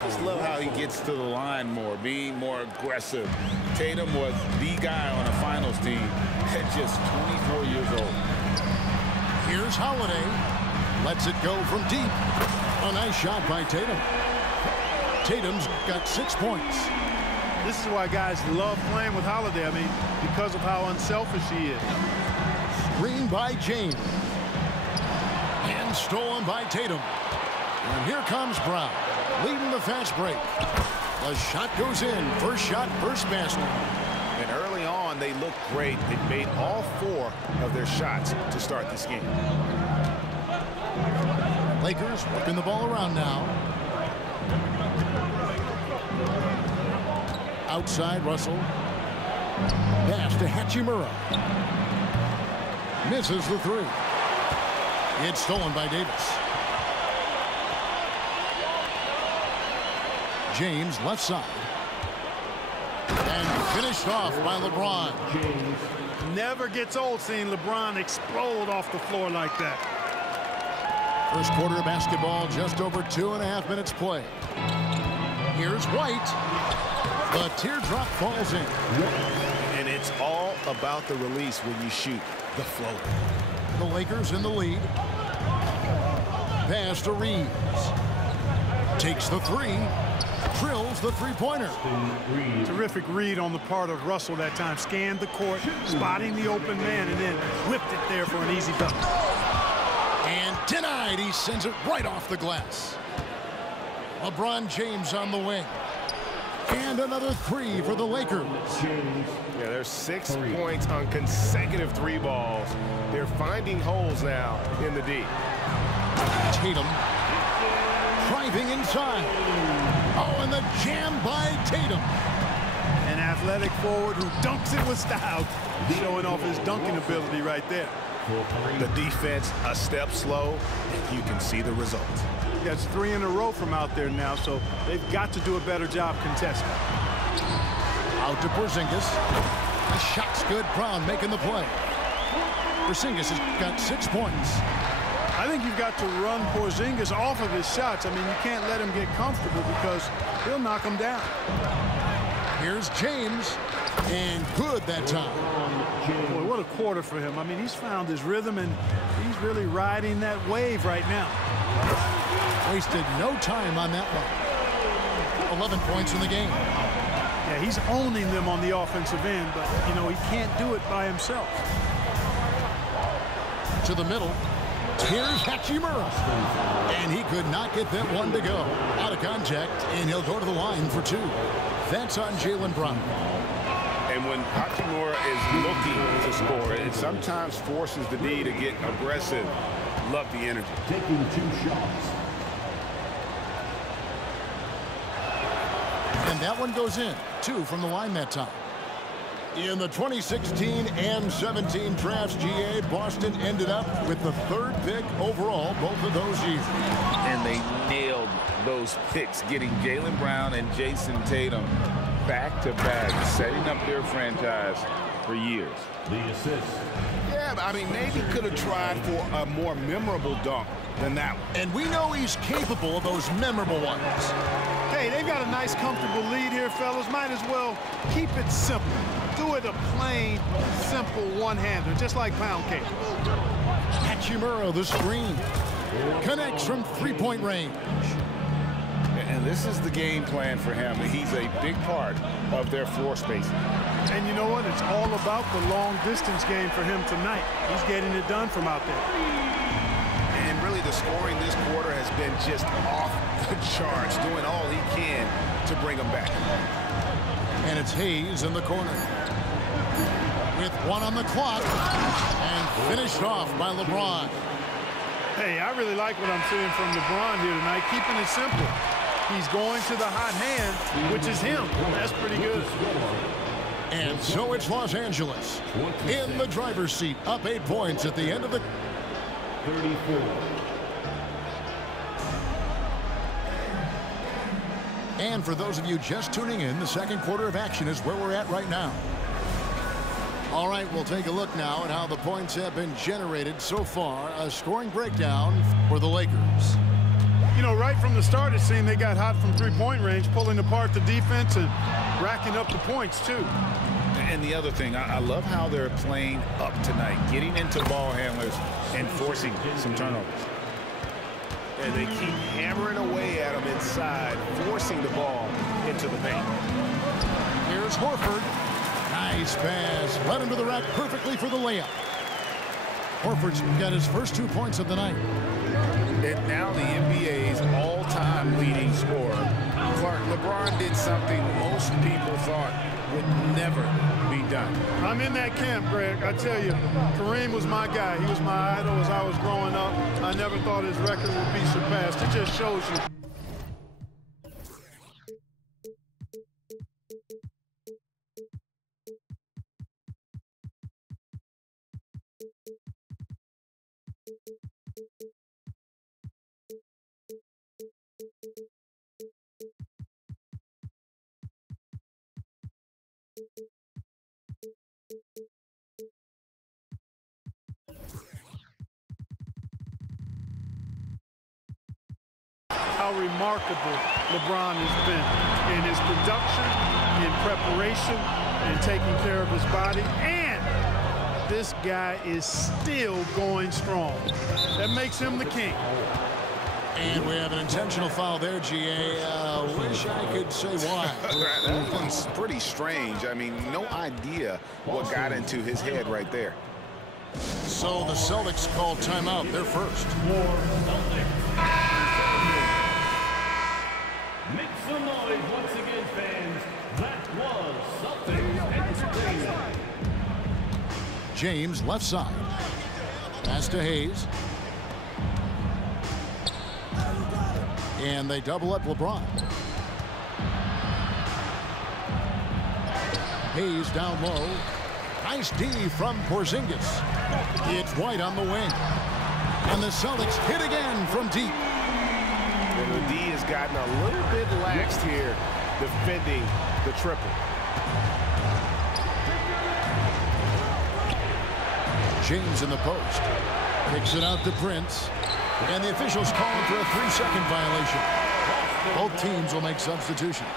I just love how he gets to the line more, being more aggressive. Tatum was the guy on a finals team at just 24 years old. Here's Holiday. Lets it go from deep. A nice shot by Tatum. Tatum's got 6 points. This is why guys love playing with Holiday. I mean, because of how unselfish he is. Screen by James. And stolen by Tatum. And here comes Brown, leading the fast break. The shot goes in. First shot, first basket. And early on, they looked great. They made all 4 of their shots to start this game. Lakers working the ball around now. Outside, Russell. Pass to Hachimura. Misses the 3. It's stolen by Davis. James left side. And finished off by LeBron. Never gets old seeing LeBron explode off the floor like that. First quarter of basketball, just over 2.5 minutes play. Here's White. The teardrop falls in. And it's all about the release when you shoot the floater. The Lakers in the lead. Pass to Reeves. Takes the 3. Drills the three-pointer. Terrific read on the part of Russell that time. Scanned the court, spotting the open man, and then whipped it there for an easy dunk. And denied. He sends it right off the glass. LeBron James on the wing. And another 3 for the Lakers. Yeah, there's 6 points on consecutive 3 balls. They're finding holes now in the D. Tatum driving inside. Oh, and the jam by Tatum. An athletic forward who dunks it with style. Showing off his dunking ability right there. The defense a step slow, and you can see the result. That's 3 in a row from out there now, so they've got to do a better job contesting. Out to Porzingis. The shot's good. Brown making the play. Porzingis has got 6 points. I think you've got to run Porzingis off of his shots. I mean, you can't let him get comfortable because he'll knock him down. Here's James. And good that time. Boy, what a quarter for him. I mean, he's found his rhythm, and he's really riding that wave right now. Wasted no time on that one. 11 points in the game. Yeah, he's owning them on the offensive end, but, you know, he can't do it by himself. To the middle. Here's Hachimura. And he could not get that one to go. Out of contact, and he'll go to the line for 2. That's on Jaylen Brown. And when Hachimura is looking to score, it sometimes forces the D to get aggressive. Love the energy. Taking 2 shots. And that one goes in. 2 from the line that time. In the 2016 and 17 drafts, GA, Boston ended up with the 3rd pick overall both of those years. And they nailed those picks, getting Jaylen Brown and Jason Tatum back-to-back, setting up their franchise for years. The assist. Yeah, I mean, maybe could have tried for a more memorable dunk than that one. And we know he's capable of those memorable ones. Hey, they've got a nice, comfortable lead here, fellas. Might as well keep it simple. Do it a plain, simple one-hander, just like pound cake. Hachimura, the screen. Connects from three-point range. And this is the game plan for him. He's a big part of their floor spacing. And you know what? It's all about the long-distance game for him tonight. He's getting it done from out there. And really, the scoring this quarter has been just off the charts, doing all he can to bring them back. And it's Hayes in the corner. With 1 on the clock. And finished off by LeBron. Hey, I really like what I'm seeing from LeBron here tonight, keeping it simple. He's going to the hot hand, which is him. That's pretty good. And so it's Los Angeles in the driver's seat, up 8 points at the end of the 34. And for those of you just tuning in, the second quarter of action is where we're at right now. All right, we'll take a look now at how the points have been generated so far. A scoring breakdown for the Lakers. You know, right from the start, it seemed they got hot from three-point range, pulling apart the defense and racking up the points, too. And the other thing, I love how they're playing up tonight, getting into ball handlers and forcing some turnovers. And they keep hammering away at them inside, forcing the ball into the paint. Here's Horford. Nice pass. Led him to the rack perfectly for the layup. Horford's got his first 2 points of the night. And now the NBA's all-time leading scorer. Clark, LeBron did something most people thought would never be done. I'm in that camp, Greg. I tell you, Kareem was my guy. He was my idol as I was growing up. I never thought his record would be surpassed. It just shows you. How remarkable LeBron has been in his production, in preparation, and taking care of his body. And this guy is still going strong. That makes him the king. And we have an intentional foul there, GA. Wish I could say why. That one's pretty strange. I mean, no idea what got into his head right there. So the Celtics call timeout. They're first. Make some noise once again, fans. That was Celtics entertainment. James, left side. Pass to Hayes. And they double up LeBron. Hayes down low. Nice D from Porzingis. It's White on the wing. And the Celtics hit again from deep. And the D has gotten a little bit laxed here defending the triple. James in the post. Kicks it out to Prince. And the officials calling for a 3-second violation. Both teams will make substitutions.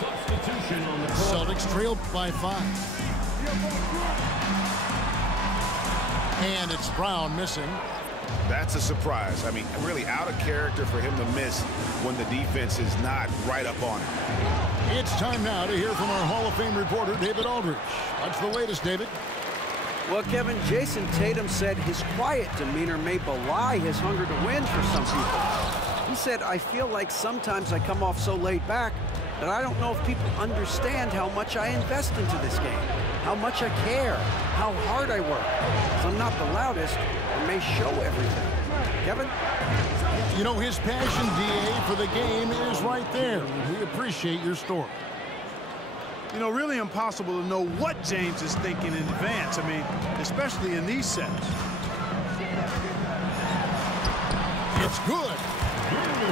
Substitution on the court. Celtics trailed by 5. And it's Brown missing. That's a surprise. I mean, really out of character for him to miss when the defense is not right up on him. It's time now to hear from our Hall of Fame reporter, David Aldridge. What's the latest, David? Well, Kevin, Jason Tatum said his quiet demeanor may belie his hunger to win for some people. He said, I feel like sometimes I come off so laid back that I don't know if people understand how much I invest into this game, how much I care, how hard I work. If I'm not the loudest, it may show everything. Kevin? You know, his passion, DA, for the game is right there. We appreciate your story. You know, really impossible to know what James is thinking in advance. I mean, especially in these sets. It's good.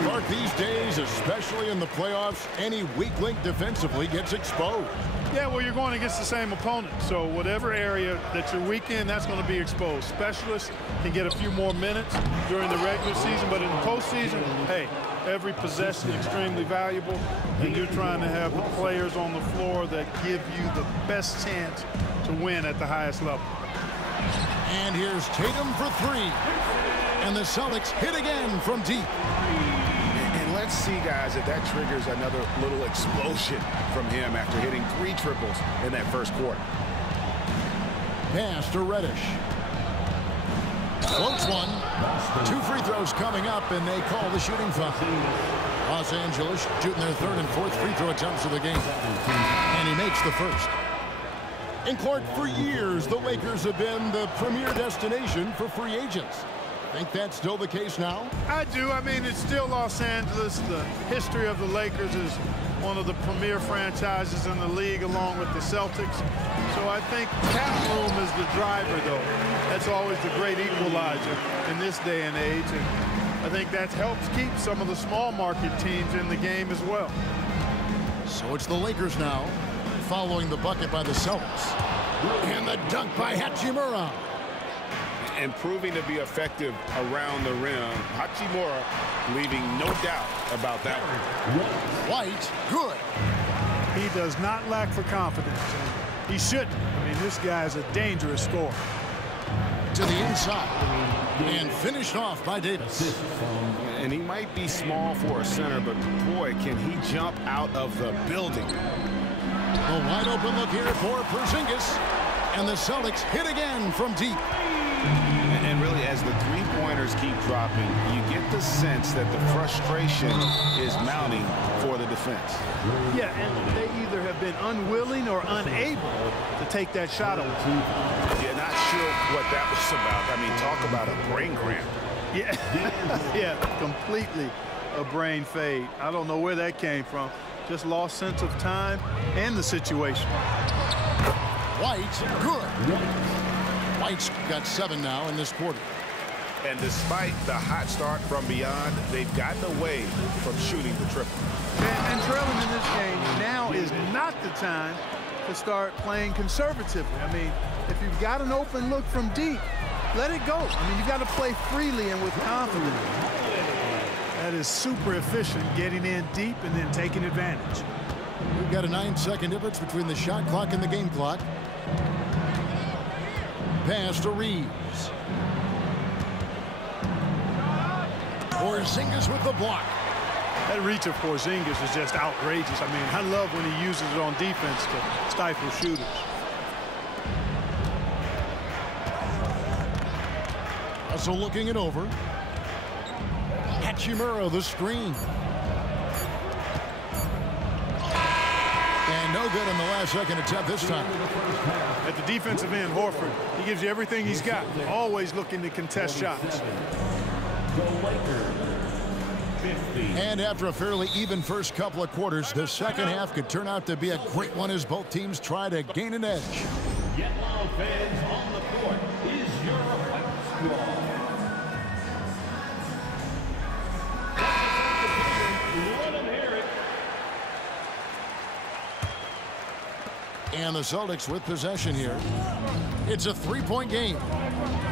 Clark, these days, especially in the playoffs, any weak link defensively gets exposed. Yeah, well, you're going against the same opponent. So whatever area that you're weak in, that's going to be exposed. Specialists can get a few more minutes during the regular season, but in the postseason, hey, every possession is extremely valuable, and you're trying to have the players on the floor that give you the best chance to win at the highest level. And here's Tatum for 3. And the Celtics hit again from deep. And let's see, guys, if that triggers another little explosion from him after hitting 3 triples in that first quarter. Pass to Reddish. Floats one. 2 free throws coming up, and they call the shooting foul. Los Angeles shooting their 3rd and 4th free throw attempts of the game. And he makes the first. And Clark, for years, the Lakers have been the premier destination for free agents. Think that's still the case now? I do. I mean, it's still Los Angeles. The history of the Lakers is one of the premier franchises in the league, along with the Celtics. So I think cap room is the driver, though. That's always the great equalizer in this day and age. And I think that helps keep some of the small market teams in the game as well. So it's the Lakers now, following the bucket by the Celtics. And the dunk by Hachimura. And proving to be effective around the rim. Hachimura leaving no doubt about that one. White, good. He does not lack for confidence. And he shouldn't. I mean, this guy is a dangerous scorer. To the inside. And finished off by Davis. And he might be small for a center, but boy, can he jump out of the building. A wide open look here for Porzingis. And the Celtics hit again from deep. And really, as the three-pointers keep dropping, you get the sense that the frustration is mounting for the defense. Yeah, and they either have been unwilling or unable to take that shot away. Yeah, not sure what that was about. I mean, talk about a brain cramp. Yeah, yeah, completely a brain fade. I don't know where that came from. Just lost sense of time and the situation. White, good. White's got 7 now in this quarter. And despite the hot start from beyond, they've gotten away from shooting the triple. And trailing in this game, now is not the time to start playing conservatively. I mean, if you've got an open look from deep, let it go. I mean, you've got to play freely and with confidence. That is super efficient, getting in deep and then taking advantage. We've got a 9-second difference between the shot clock and the game clock. Pass to Reeves. Porzingis with the block. That reach of Porzingis is just outrageous. I mean, I love when he uses it on defense to stifle shooters. Russell looking it over. Hachimura the screen. And no good in the last second attempt this time. At the defensive end, Horford, he gives you everything he's got. Always looking to contest shots. And after a fairly even first couple of quarters, the second half could turn out to be a great one as both teams try to gain an edge. Yellow fans on the court is your white squad. And the Celtics with possession here. It's a 3-point game.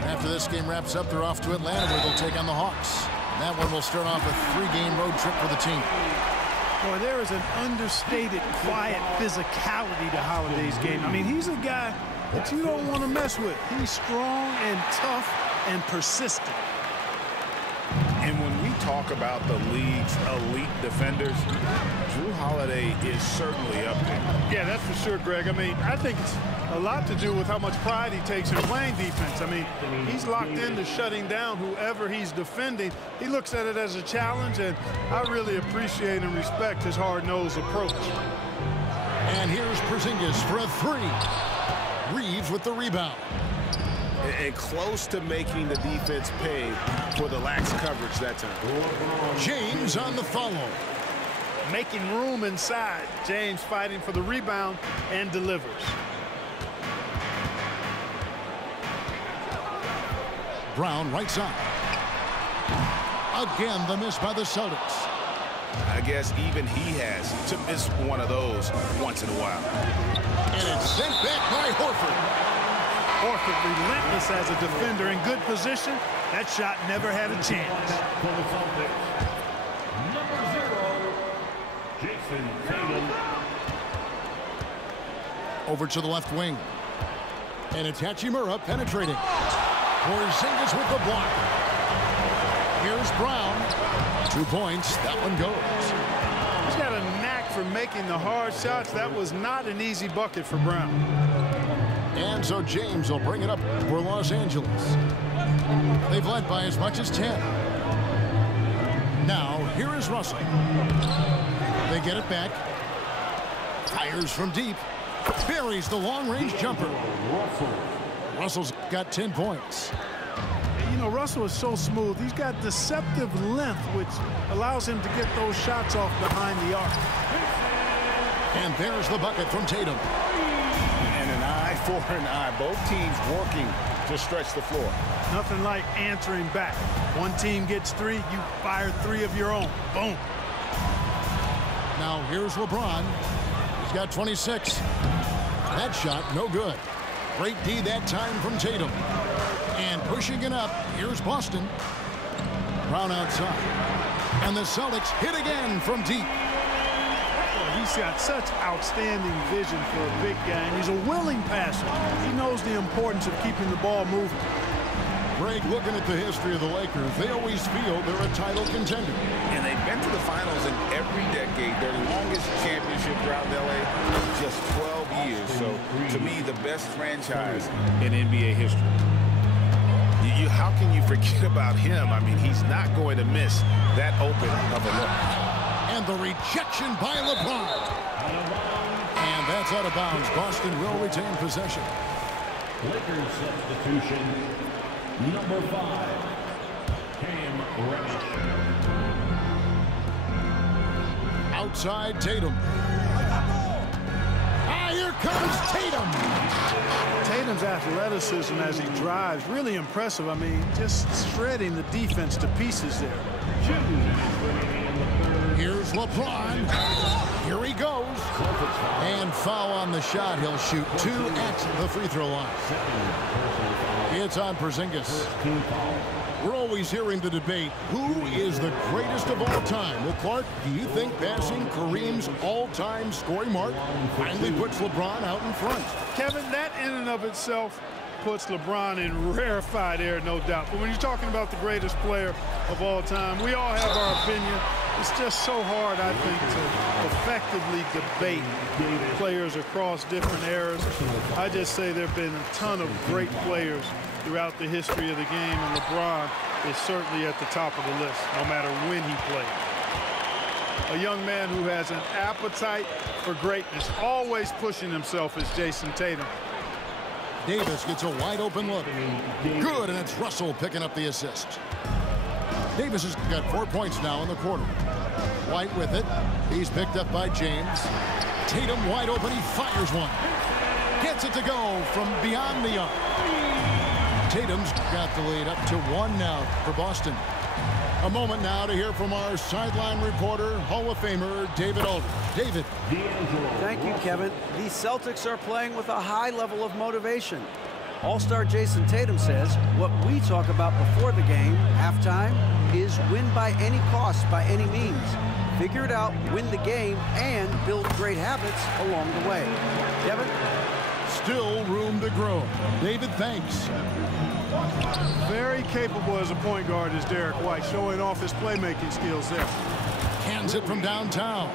After this game wraps up, they're off to Atlanta where they'll take on the Hawks. And that one will start off a 3-game road trip for the team. Boy, there is an understated, quiet physicality to Holiday's game. I mean, he's a guy that you don't want to mess with. He's strong and tough and persistent. And when we talk about the league's elite defenders, Jrue Holiday is certainly up there. Yeah, that's for sure, Greg. I mean, I think it's a lot to do with how much pride he takes in playing defense. I mean, he's locked into shutting down whoever he's defending. He looks at it as a challenge, and I really appreciate and respect his hard-nosed approach. And here's Porzingis for a 3. Reeves with the rebound. And close to making the defense pay for the lax coverage that time. James on the follow. Making room inside. James fighting for the rebound and delivers. Brown right side. Again, the miss by the Celtics. I guess even he has to miss one of those once in a while. And it's sent back by Horford. Horford relentless as a defender in good position. That shot never had a chance. For the Celtics, number 0, Jason Tatum. Over to the left wing. And it's Hachimura penetrating. Porzingis with the block. Here's Brown. 2 points. That one goes. He's got a knack for making the hard shots. That was not an easy bucket for Brown. And so James will bring it up for Los Angeles. They've led by as much as 10. Now, here is Russell. They get it back. Fires from deep. Buries the long-range jumper. Russell's got 10 points. You know, Russell is so smooth. He's got deceptive length, which allows him to get those shots off behind the arc. And there's the bucket from Tatum. And an eye for an eye. Both teams working to stretch the floor. Nothing like answering back. One team gets 3, you fire 3 of your own. Boom. Now here's LeBron. He's got 26. That shot, no good. Great D that time from Tatum. And Pushing it up. Here's Boston. Brown outside. And the Celtics hit again from deep. He's got such outstanding vision for a big guy, and he's a willing passer. He knows the importance of keeping the ball moving. Greg, looking at the history of the Lakers, they always feel they're a title contender. And they've been to the finals in every decade. Their longest championship drought in L.A. just 12 years. So, to me, the best franchise in NBA history. How can you forget about him? I mean, he's not going to miss that open of a look. And the rejection by LeBron. And that's out of bounds. Boston will retain possession. Lakers substitution, number 5, Cam Reddish. Outside Tatum. Here comes Tatum. Tatum's athleticism as he drives, really impressive. I mean, just shredding the defense to pieces there. Here's LeBron. Here he goes. And foul on the shot. He'll shoot 2 at the free throw line. It's on Porzingis. We're always hearing the debate, who is the greatest of all time? Well, Clark, do you think passing Kareem's all-time scoring mark finally puts LeBron out in front? Kevin, that in and of itself puts LeBron in rarefied air, no doubt. But when you're talking about the greatest player of all time, we all have our opinion. It's just so hard, I think, to effectively debate players across different eras. I just say there have been a ton of great players throughout the history of the game, and LeBron is certainly at the top of the list, no matter when he played. A young man who has an appetite for greatness, always pushing himself, is Jason Tatum. Davis gets a wide open look. Good, and it's Russell picking up the assist. Davis has got 4 points now in the quarter. White with it. He's picked up by James. Tatum wide open. He fires one. Gets it to go from beyond the arc. Tatum's got the lead up to 1 now for Boston. A moment now to hear from our sideline reporter, Hall of Famer David Aldridge. David. Thank you, Kevin. The Celtics are playing with a high level of motivation. All-star Jason Tatum says what we talk about before the game, halftime, is win by any cost, by any means. Figure it out, win the game, and build great habits along the way. Kevin? Still room to grow. David, thanks. Very capable as a point guard is Derek White, showing off his playmaking skills there. Hands it from downtown.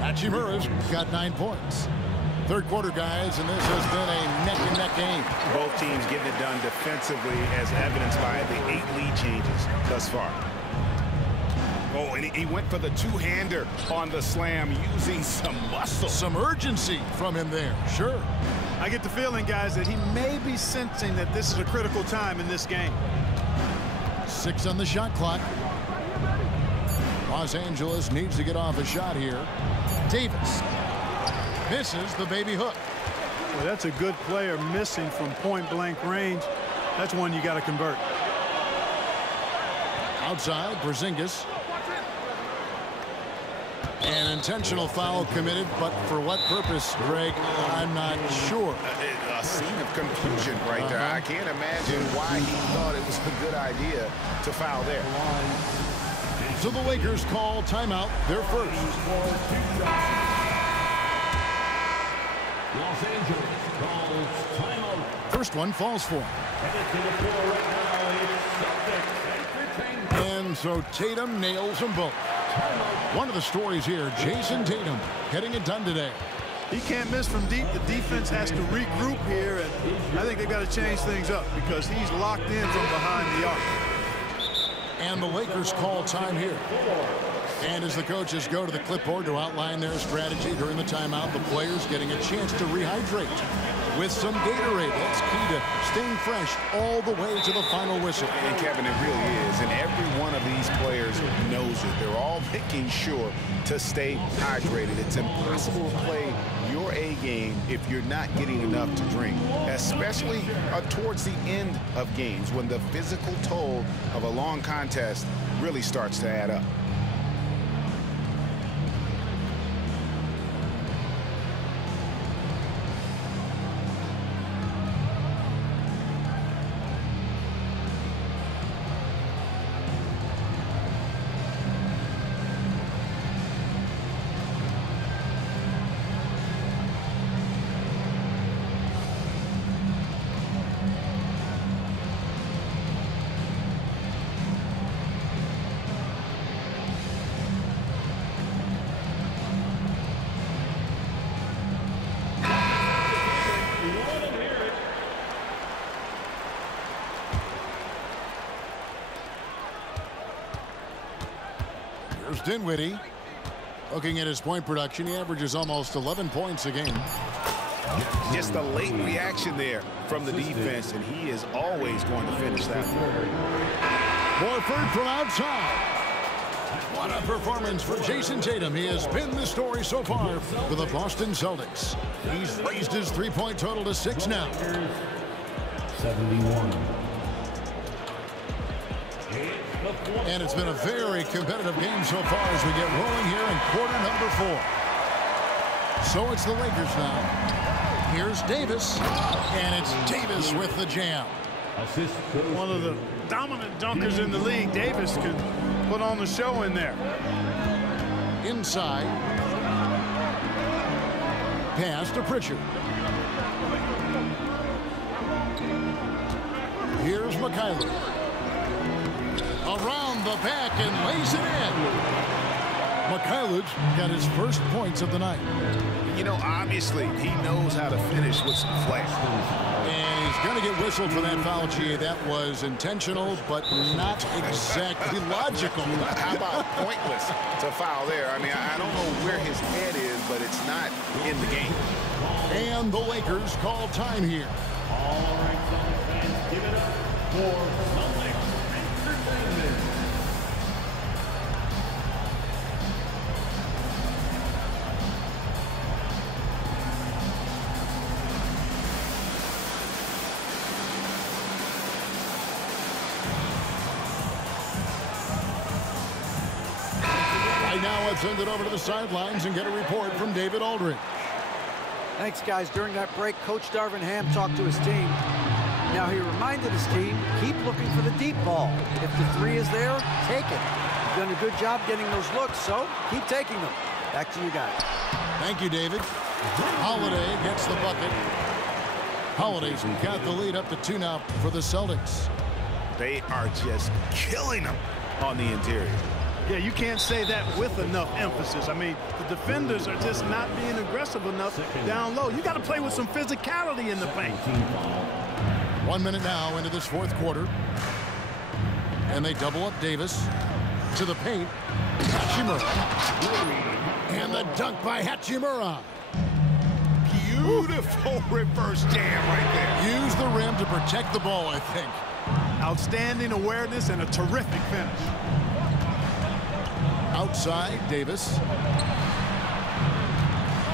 Hachimura's got 9 points. Third quarter, guys, and this has been a neck-and-neck game. Both teams getting it done defensively, as evidenced by the 8 lead changes thus far. Oh, and he went for the two-hander on the slam, using some muscle. Some urgency from him there, sure. I get the feeling, guys, that he may be sensing that this is a critical time in this game. 6 on the shot clock. Los Angeles needs to get off a shot here. Davis misses the baby hook. Well, that's a good player missing from point-blank range. That's one you got to convert. Outside, Porzingis. An intentional foul committed, but for what purpose, Greg, I'm not sure. A scene of confusion right there. I can't imagine why he thought it was a good idea to foul there. So the Lakers call timeout, their first. Los Angeles calls timeout. First one falls for him. And so Tatum nails them both. One of the stories here, Jason Tatum getting it done today. He can't miss from deep. The defense has to regroup here, and I think they've got to change things up because he's locked in from behind the arc. And the Lakers call time here. And as the coaches go to the clipboard to outline their strategy during the timeout, the players getting a chance to rehydrate with some Gatorade. That's key to staying fresh all the way to the final whistle. And Kevin, it really is. And every one of these players knows it. They're all making sure to stay hydrated. It's impossible to play your A game if you're not getting enough to drink, especially towards the end of games when the physical toll of a long contest really starts to add up. Here's Dinwiddie. Looking at his point production, he averages almost 11 points a game. Just a late reaction there from the defense, and he is always going to finish that one. Horford from outside. What a performance for Jason Tatum. He has been the story so far for the Boston Celtics. He's raised his three-point total to 6 now. 71. And it's been a very competitive game so far as we get rolling here in quarter number 4. So it's the Lakers now. Here's Davis, and it's Davis with the jam. One of the dominant dunkers in the league. Davis can put on the show in there. Inside. Pass to Pritchard. Here's McKayla. Around the back and lays it in. McKayla's got his first points of the night. You know, obviously, he knows how to finish with some flair. And he's going to get whistled for that foul, G. That was intentional, but not exactly logical. How about pointless to foul there? I mean, I don't know where his head is, but it's not in the game. And the Lakers call time here. All right, Celtics fans, give it up for Celtics Entertainment. Right now, let's send it over to the sidelines and get a report from David Aldridge. Thanks, guys. During that break, Coach Darvin Ham talked to his team. Now, he reminded his team, keep looking for the deep ball. If the three is there, take it. You've done a good job getting those looks, so keep taking them. Back to you guys. Thank you, David. Holiday gets the bucket. Holiday's got the lead up to 2 now for the Celtics. They are just killing them on the interior. Yeah, you can't say that with enough emphasis. I mean, the defenders are just not being aggressive enough down low. You got to play with some physicality in the paint. 1 minute now into this fourth quarter. And they double up Davis to the paint. Hachimura. And the dunk by Hachimura. Beautiful reverse jam right there. Use the rim to protect the ball, I think. Outstanding awareness and a terrific finish. Outside, Davis.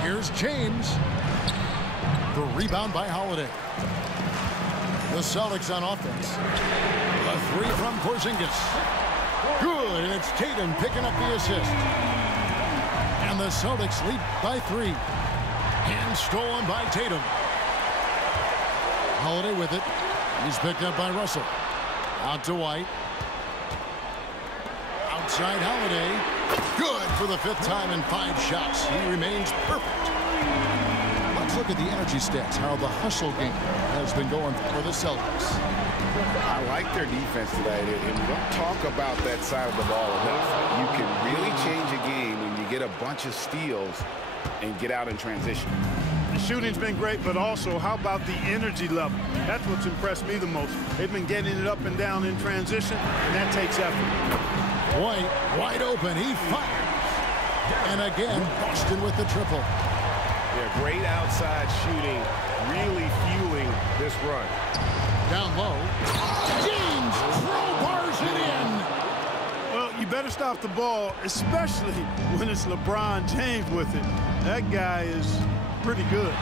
Here's James. The rebound by Holiday. The Celtics on offense. A three from Porzingis. Good, and it's Tatum picking up the assist. And the Celtics lead by 3. And stolen by Tatum. Holiday with it. He's picked up by Russell. Out to White. Outside Holiday. Good for the 5th time in 5 shots. He remains perfect. Let's look at the energy stats, how the hustle game has been going for the Celtics. I like their defense today, and we don't talk about that side of the ball enough. You can really change a game when you get a bunch of steals and get out in transition. The shooting's been great, but also, how about the energy level? That's what's impressed me the most. They've been getting it up and down in transition, and that takes effort. White, wide open, he fires. And again, Boston with the triple. Yeah, great outside shooting, really fueling this run. Down low, James crowbars it in. Well, you better stop the ball, especially when it's LeBron James with it. That guy is pretty good.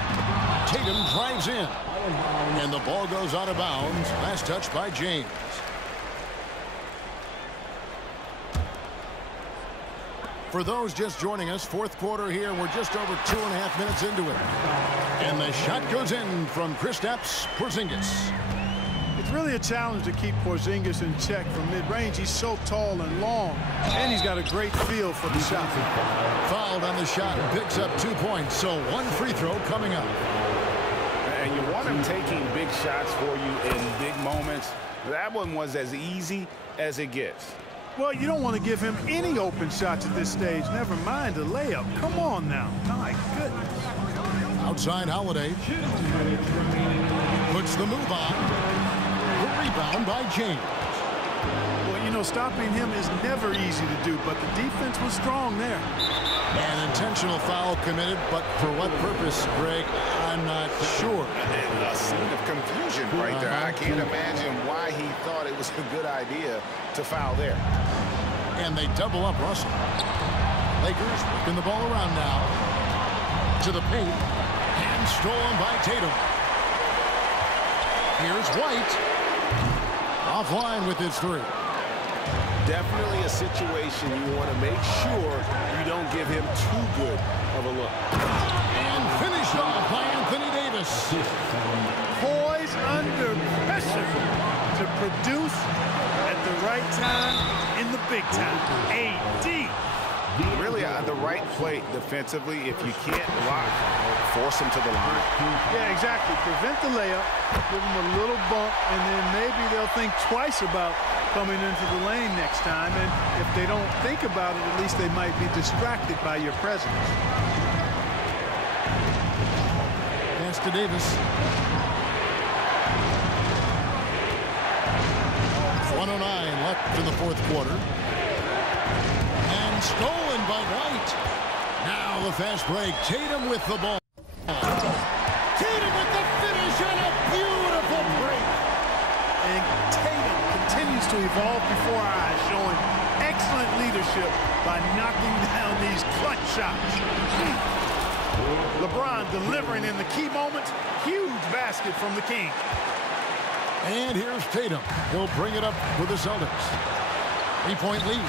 Tatum drives in. And the ball goes out of bounds. Last touch by James. For those just joining us, fourth quarter here. We're just over 2.5 minutes into it. And the shot goes in from Kristaps Porzingis. It's really a challenge to keep Porzingis in check from mid-range. He's so tall and long, and he's got a great feel for the shot. Fouled on the shot, picks up 2 points. So 1 free throw coming up. And you want him taking big shots for you in big moments. That one was as easy as it gets. Well, you don't want to give him any open shots at this stage. Never mind a layup. Come on now. My goodness. Outside Holiday. Puts the move on. The rebound by James. Well, you know, stopping him is never easy to do, but the defense was strong there. An intentional foul committed, but for what purpose, Greg, I'm not sure. And a scene of confusion right there. I can't imagine why he thought it was a good idea to foul there. And they double up Russell. Lakers working the ball around now. To the paint. And stolen by Tatum. Here's White. Offline with his three. Definitely a situation you want to make sure you don't give him too good of a look. And finished off by Anthony Davis. Poised under pressure to produce at the right time in the big time. AD. Really, the right play defensively. If you can't block, force him to the line. Yeah, exactly. Prevent the layup, give them a little bump, and then maybe they'll think twice about coming into the lane next time. And if they don't think about it, at least they might be distracted by your presence. Pass to Davis. 1:09 left in the fourth quarter. And stolen by White. Now the fast break. Tatum with the ball. Tatum with the finish and a beautiful break. And Tatum continues to evolve before our eyes, showing excellent leadership by knocking down these clutch shots. LeBron delivering in the key moments. Huge basket from the King. And here's Tatum. He'll bring it up for the Celtics. 3-point lead.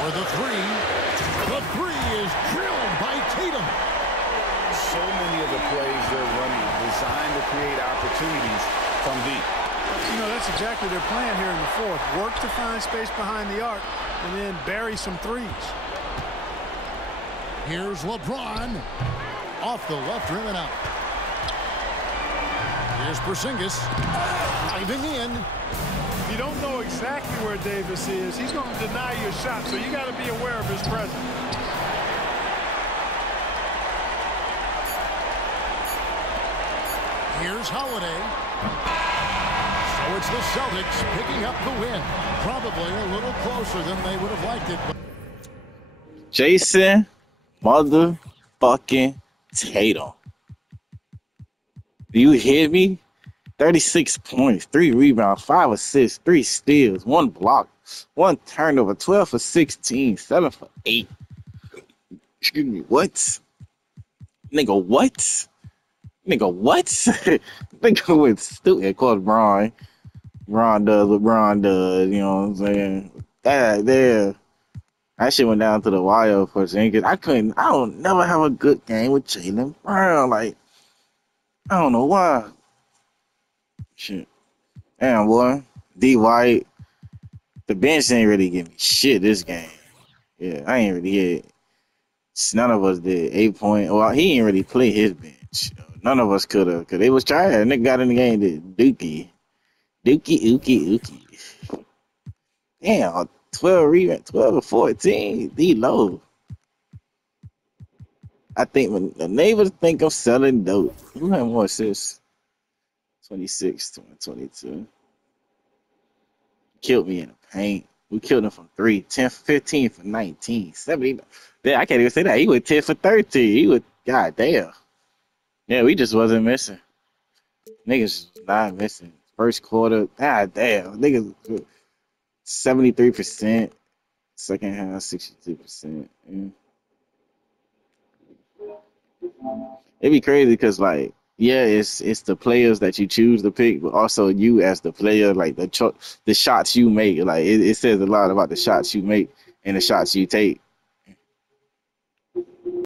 For the three. The three is drilled by Tatum. So many of the plays they're running designed to create opportunities from deep. You know, that's exactly their plan here in the fourth. Work to find space behind the arc and then bury some threes. Here's LeBron. Off the left rim and out. Here's Porzingis. Diving in. If you don't know exactly where Davis is, he's going to deny you a shot, so you got to be aware of his presence. Here's Holiday. So it's the Celtics picking up the win. Probably a little closer than they would have liked it. But Jason motherfucking Tatum. Do you hear me? 36 points, 3 rebounds, 5 assists, 3 steals, 1 block, 1 turnover, 12 for 16, 7 for 8. Excuse me, what? Nigga, what? Nigga, what? Nigga went stupid. Of course, LeBron does what LeBron does, you know what I'm saying? That shit went down to the wire for a second. I don't never have a good game with Jaylen Brown. Like, I don't know why. Shit. Damn, boy. D. White. The bench ain't really give me shit this game. Yeah, I ain't really hit. None of us did. 8 point. Well, he ain't really play his bench. None of us could have. Because they was trying. Nigga got in the game, did Dookie. Damn, 12 rebounds, 12 to 14. D low. I think when the neighbors think I'm selling dope. Who had more assists? 26 to 22. Killed me in the paint. We killed him from 3. 10 for 15 for 19. 70. Yeah, I can't even say that. He was 10 for 13. He was, goddamn. Yeah, we just wasn't missing. Niggas was not missing. First quarter, goddamn. Niggas 73%. Second half, 62%. Yeah. It'd be crazy because, like, yeah, it's the players that you choose to pick, but also you as the player, like the shots you make. Like it says a lot about the shots you make and the shots you take.